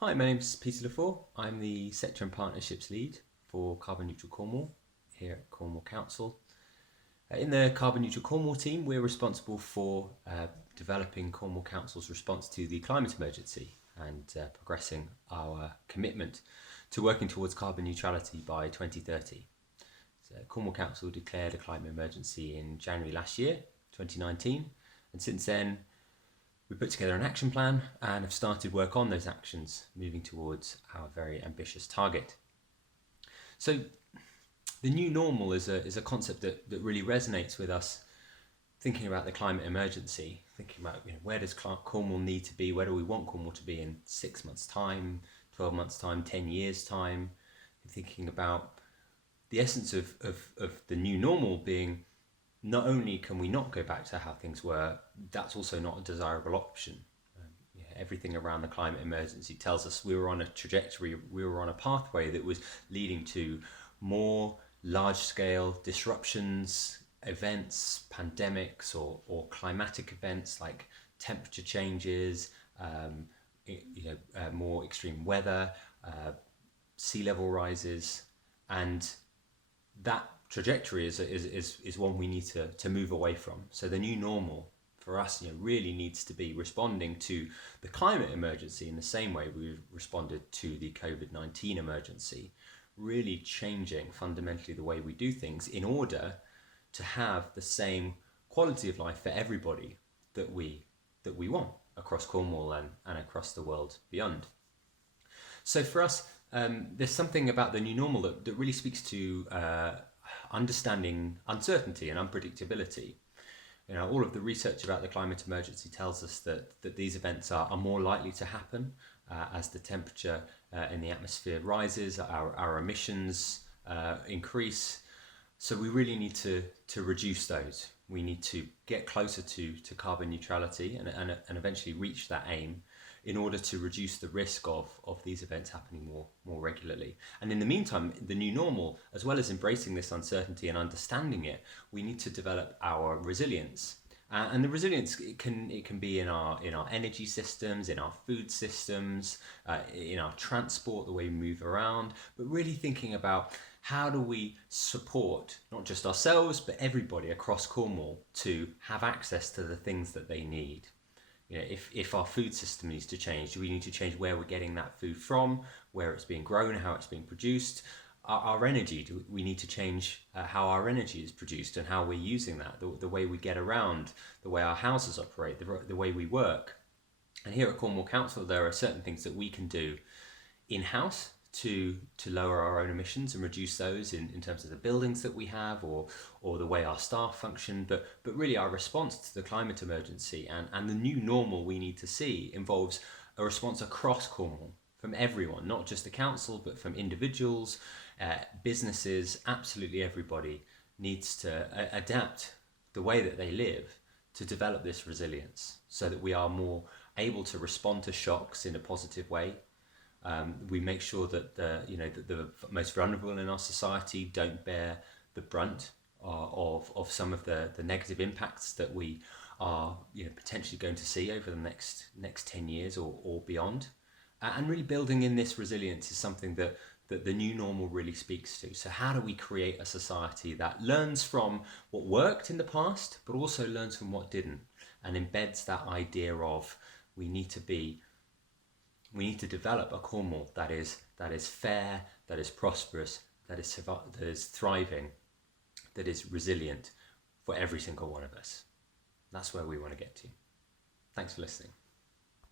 Hi, my name's Peter Lefort. I'm the Sector and Partnerships Lead for Carbon Neutral Cornwall here at Cornwall Council. In the Carbon Neutral Cornwall team, we're responsible for developing Cornwall Council's response to the climate emergency and progressing our commitment to working towards carbon neutrality by 2030. So Cornwall Council declared a climate emergency in January last year, 2019, and since then we put together an action plan and have started work on those actions, moving towards our very ambitious target. So the new normal is a concept that really resonates with us thinking about the climate emergency, thinking about where does Cornwall need to be, where do we want Cornwall to be in 6 months' time, 12 months' time, 10 years' time, thinking about the essence of the new normal being not only can we not go back to how things were, that's also not a desirable option. Everything around the climate emergency tells us we were on a trajectory, we were on a pathway that was leading to more large-scale disruptions, events, pandemics or climatic events like temperature changes, more extreme weather, sea level rises, and that trajectory is one we need to move away from. So the new normal for us really needs to be responding to the climate emergency in the same way we responded to the COVID-19 emergency, really changing fundamentally the way we do things in order to have the same quality of life for everybody that we want across Cornwall and across the world beyond. So for us, there's something about the new normal that really speaks to understanding uncertainty and unpredictability. All of the research about the climate emergency tells us that these events are more likely to happen as the temperature in the atmosphere rises, our emissions increase. So we really need to reduce those. We need to get closer to carbon neutrality and eventually reach that aim in order to reduce the risk of these events happening more regularly. And in the meantime, the new normal, as well as embracing this uncertainty and understanding it, we need to develop our resilience. And the resilience, it can be in our energy systems, in our food systems, in our transport, the way we move around, but really thinking about how do we support not just ourselves, but everybody across Cornwall to have access to the things that they need. If our food system needs to change, do we need to change where we're getting that food from, where it's being grown, how it's being produced? Our energy, do we need to change how our energy is produced and how we're using that, the way we get around, the way our houses operate, the way we work. And here at Cornwall Council, there are certain things that we can do in-house to lower our own emissions and reduce those in terms of the buildings that we have or the way our staff function, but really our response to the climate emergency and the new normal we need to see involves a response across Cornwall from everyone, not just the council, but from individuals, businesses, absolutely everybody needs to adapt the way that they live to develop this resilience so that we are more able to respond to shocks in a positive way. We make sure that the most vulnerable in our society don't bear the brunt of some of the negative impacts that we are potentially going to see over the next 10 years or beyond. And really building in this resilience is something that the new normal really speaks to. So how do we create a society that learns from what worked in the past, but also learns from what didn't, and embeds that idea of we need to develop a Cornwall that is fair, that is prosperous, that is thriving, that is resilient for every single one of us. That's where we want to get to. Thanks for listening.